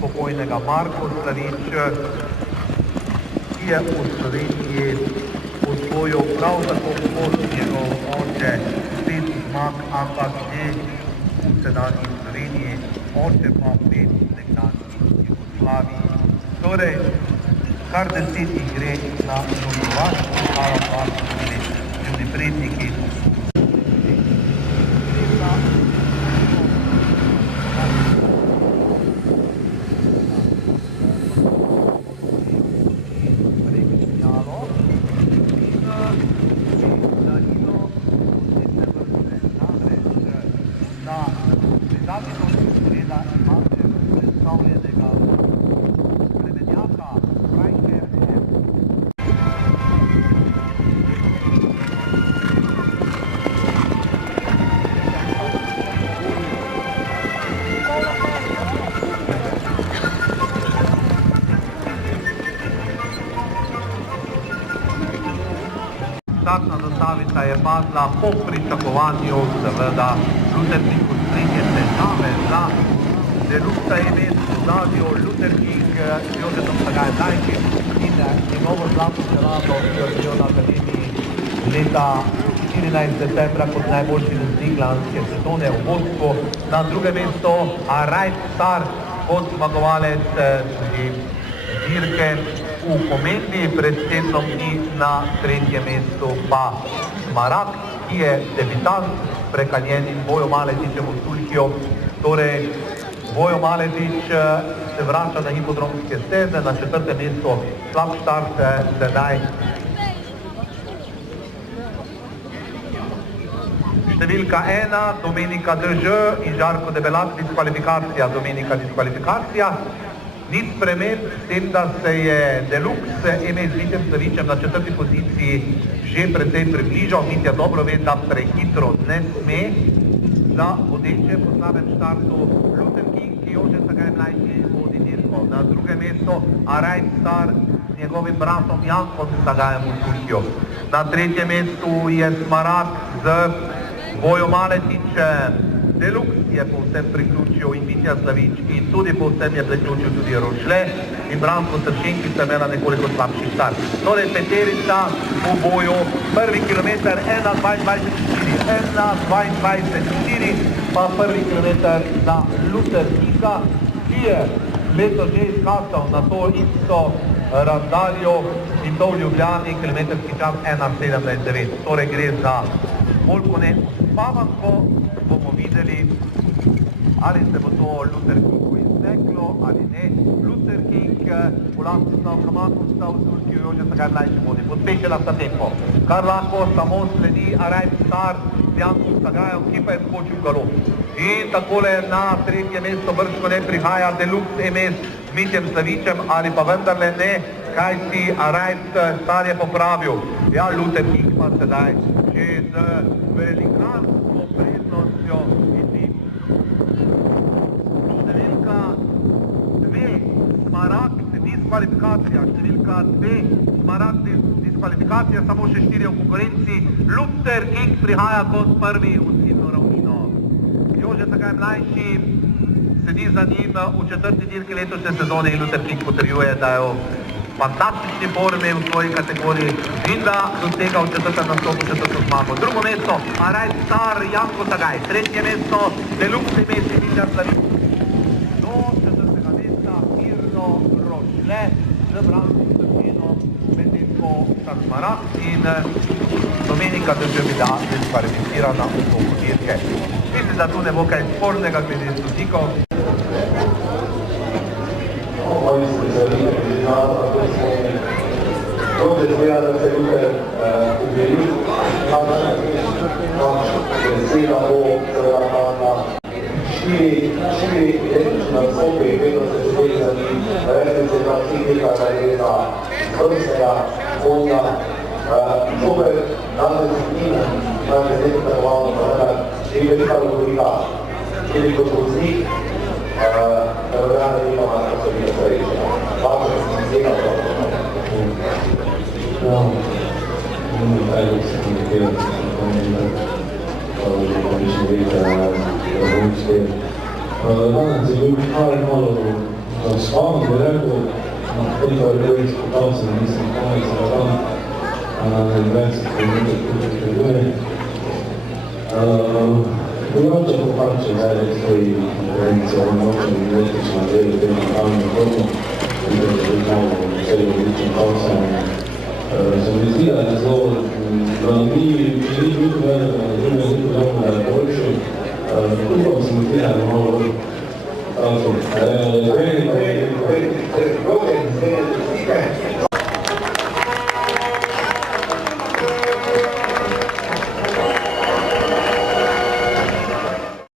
pokojnega Marko Slavič, ki je v Sloveniji osvojil prav tako kot njegov oče 5 zmag, ampak ne v sedanji Sloveniji, oče pa 5 nekdanji Jugoslaviji. Torej, kar 10 gre na Novovaško, ali pa tudi predniki. Štartna zastavica je padla po pričakovanju, seveda Luther King usprejetje težave za Deluxa ime Davijo Luther King s Jožetom Sagaj Mlajšim in njegovo zlato čelado, ki jo je bil na akademiji leta 14. decembra kot najboljši veznik lanske sezone v vodstvu. Na drugem mestu Arajt Star kot zmagovalec dirke v Komendi pred tednom dni, na tretjem mestu pa Smaragd, ki je debitant s prekaljenim Vojo Maletičem v Sulkijo. Torej, Vojo Maletič se vrača na hipodromske steze, na četrtem mestu slab štart sedaj. Številka 1, Domenika Dež in Žarko Debelat, diskvalifikacija, Domenika diskvalifikacija. Ni sprememb s tem, da se je Delux ime z Mitjem Slavičem na četrti poziciji že precej približal. Mitja dobro ve, da prehitro ne sme. Za vodeče po slabem štartu Luther King, ki Jože Sagaj Mlajši vodi dirko. Na drugem mestu Arajt Star s njegovim bratom Jankom Sagajem v Sulkijo. Na tretjem mestu je Smaragd z Vojo Maletičem. Delux je povsem priključil in Mitja Slavič in tudi povsem je priključil tudi Rošle in Branko Sršen, ki sta imela nekoliko slabši start. Torej, peterica v boju, prvi kilometer 1.22.4, pa prvi kilometer za Luther Kinga, ki je leto že izkazal na to isto razdaljo in to v Ljubljani, kilometrski čas 1.17.9. Torej, gre za bolj kot ne uspavanko. Bomo videli, ali se bo to Luther Kingu izteklo ali ne. Luther King v lasti stav Kamaku, stav Sulkijo, Jože Sagaj Mlajši vodi. Pospešila sta tempo, kar lahko samo sledi Arajt Star z Jankom Sagajem, ki pa je skočil galop. In takole na tretje mesto brško ne prihaja Delux ime z Mitjem Slavičem, ali pa vendarle ne, kaj si Arajt Star je popravil. Ja, Luther King pa sedaj že z velikansko prednostjo vidi. Številka 2, Smaragd, diskvalifikacija. Številka 2, Smaragd, diskvalifikacija, samo še 4 v konkurenci. Luther King prihaja kot prvi v ciljno ravnino. Jože Sagaj Mlajši sedi za njim v četrti dirki letošnje sezone in Luther King potrjuje, da je v fantastični formi v svoji kategoriji in da dosega v četrtem nastopu četrto zmago. Drugo mesto Arajt Star, Janko Sagaj. Tretje mesto Delux ime z Mitja Slavič. Do četrtega mesta Irno Rošle z Brankom Sršenom, medtem ko Smaragd in Domenika Dež bila diskvalificirana v toku dirke. Mislim, da tu ne bo kaj spornega glede sodnikov. Dobro izgleda, da se Luther uveli, beseda bo na 4 letočne nastope, vedno se želi za njim, rekli se ta ciknika, da je za vrstnega konja. Super, danes in danes nekaj takovalno, da je velika logovika, tudi kot voznik, da vrljane ima malo sobina sreča. Hvala, da sem tega Danes je bil malo Spomnio bi rekel, tudi v Levih spotal sem, mislim, konec na tam, in 20 km tudi preguje. Drugače pa pač, da je stoji konkurencija v nočem in električna delu v tem lokalnem krogu, in da je znamo vsega odličnim koncem. Se mi zdi, da je zelo, da ni biti vedno, da je dobro, da je boljši. Upam se mi zdi, da je malo pravzaprav,